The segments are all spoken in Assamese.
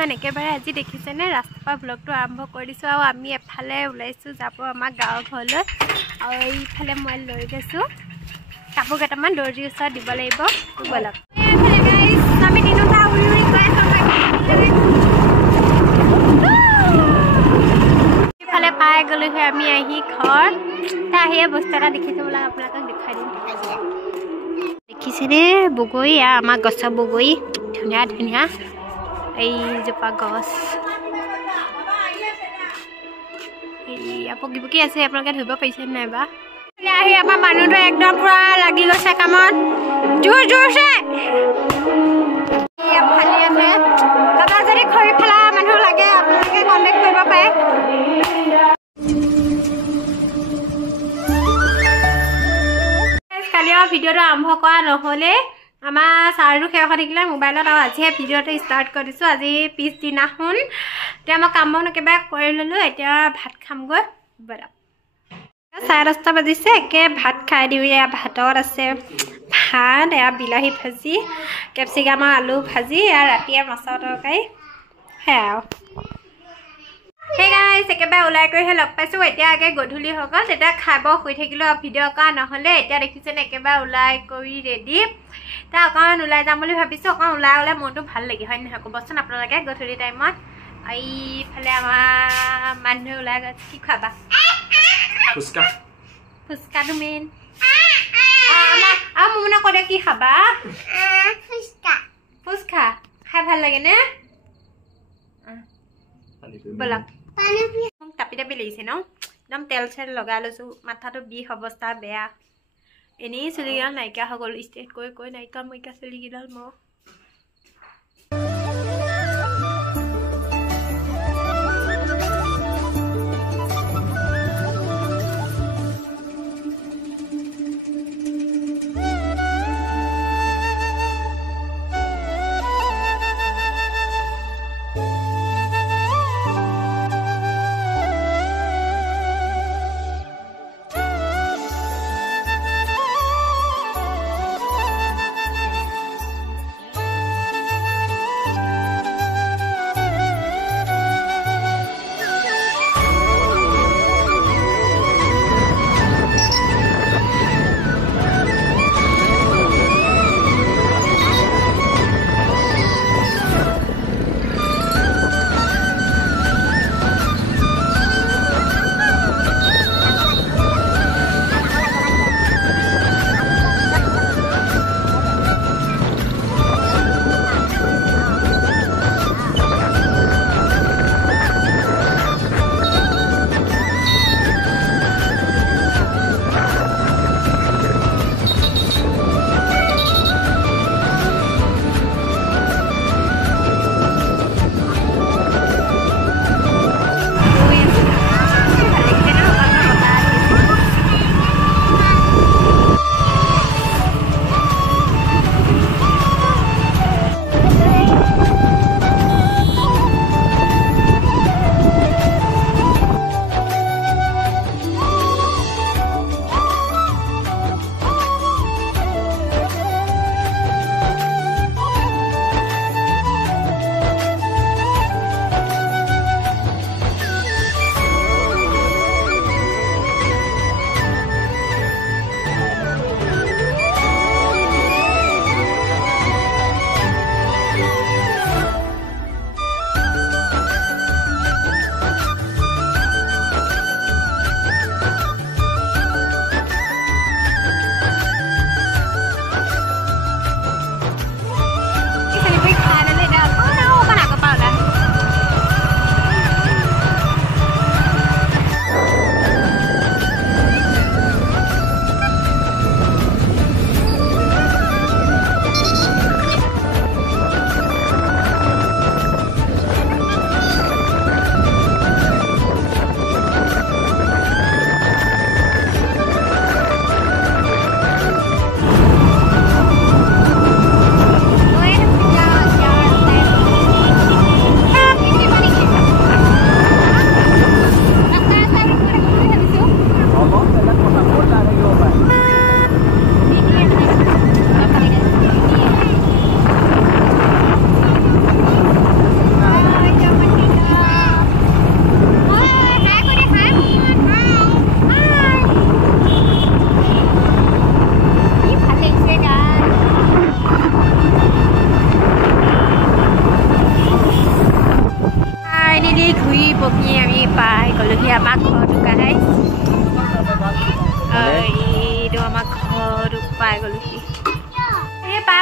এভৰিৱান একেবাৰে আজি দেখিছেনে ৰাস্তাৰ ব্লগটো আৰম্ভ কৰিছোঁ আৰু আমি এফালে ওলাইছোঁ যাব আমাৰ গাঁৱৰ ঘৰলৈ আৰু এইফালে মই লৈ গৈছোঁ কাপোৰ কেইটামান দৰ্জিৰ ওচৰত দিব লাগিব বলক আমি তিনিটা উৰি উৰি গৈ ইফালে পাই গ'লোহে আমি আহি ঘৰ আহিয়ে বস্তু এটা দেখিছোঁ বোলা আপোনালোকক দেখাই দিম দেখিছেনে বগৰী আমাৰ গছৰ বগৰী ধুনীয়া ধুনীয়া এইজোপা গছ পকি আছে আপোনালোকে ধৰিব পাৰিছে নাইবা আহি আমাৰ মানুহটো একদম পুৰা লাগি গৈছে কামত জোৰ জোৰছে ফালি আছে দাদা যদি খৰি ফেলা মানুহ লাগে আপোনালোকে কণ্টেক্ট কৰিব পাৰে কালি ভিডিঅ'টো আৰম্ভ কৰা নহ'লে আমাৰ চাৰ্জো শেষ হৈ থাকিলে মোবাইলত আৰু আজিহে ভিডিঅ'টো ষ্টাৰ্ট কৰিছোঁ আজি পিছদিনাখন এতিয়া মই কাম বন একেবাৰে কৰি ল'লোঁ এতিয়া ভাত খামগৈ বনাম 10:30 বাজিছে একে ভাত খাই দিওঁ এয়া ভাতত আছে ভাত এয়া বিলাহী ভাজি কেপচিকাম আলু ভাজি আৰু ৰাতিয়ে মাছৰ তৰকাৰী সেয়া আৰু সেই গাইছ একেবাৰে ওলাই কৰিহে লগ পাইছোঁ এতিয়া আগে গধূলি হৈ গ'ল তেতিয়া খাব শুই থাকিলোঁ আৰু ভিডিঅ' কৰা নহ'লে এতিয়া দেখিছেনে একেবাৰে ওলাই কৰি ৰেডি এতিয়া অকণমান ওলাই যাম বুলি ভাবিছোঁ অকণমান ওলাই ওলাই মনটো ভাল লাগি হয় নহয় ক'বচোন আপোনালোকে গধূলি টাইমত এইফালে আমাৰ মানুহে ওলাই গৈ কি খুৱাবা ফুচকা ফুচকাটো মেইন আৰু মোৰ ক'লে কি খাবা ফুচকা ফুচকা খাই ভাল লাগে নে বলক টাপি টাপি লাগিছে ন একদম তেল চেল লগাই লৈছোঁ মাথাটো বিষ অৱস্থা বেয়া এনেই চুলিকেইডাল নাইকিয়া হৈ গ'ল ষ্ট্ৰেট কৰি কৰি নাইকিয়া মইকিয়া চুলিকেইডাল মই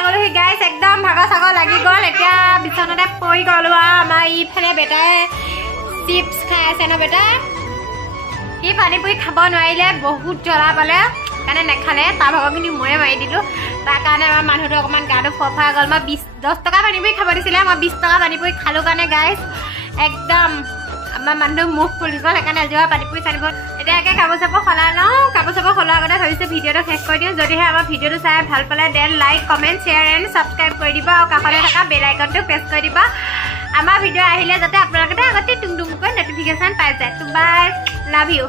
গ'লোহি গাইছ একদম ভাগৰ চাগৰ লাগি গ'ল এতিয়া বিচনাতে পৰি গ'লো আৰু আমাৰ ইফালে বেটাই চিপছ খাই আছে ন বেটা সি পানী পুৰি খাব নোৱাৰিলে বহুত জ্বলা পালে কাৰণে নেখালে তাৰ ভাগৰখিনি ময়ে মাৰি দিলোঁ তাৰ কাৰণে আমাৰ মানুহটো অকণমান গাটো ফফা গ'ল মই 10 টকা পানী পুৰি খাব দিছিলে মই 20 টকা পানী পুৰি খালোঁ কাৰণে গাইছ একদম আমাৰ মানুহটো মুখ ফুলি গ'ল সেইকাৰণে আজি পানী পুৰি চানিব এতিয়া একে কাপোৰ চাপোৰ সলাই লওঁ কাপোৰ চাপোৰ সলোৱাৰ আগতে ভাবিছোঁ ভিডিঅ'টো শেষ কৰি দিওঁ যদিহে আমাৰ ভিডিঅ'টো চাই ভাল পালে then like comment share and subscribe কৰি দিব আৰু কাষতে থকা বেল আইকনটো প্ৰেছ কৰি দিব আমাৰ ভিডিঅ' আহিলে যাতে আপোনালোকে আগতে টুং টুংকৈ নটিফিকেশ্যন পাই যায় তো বাই লাভ ইউ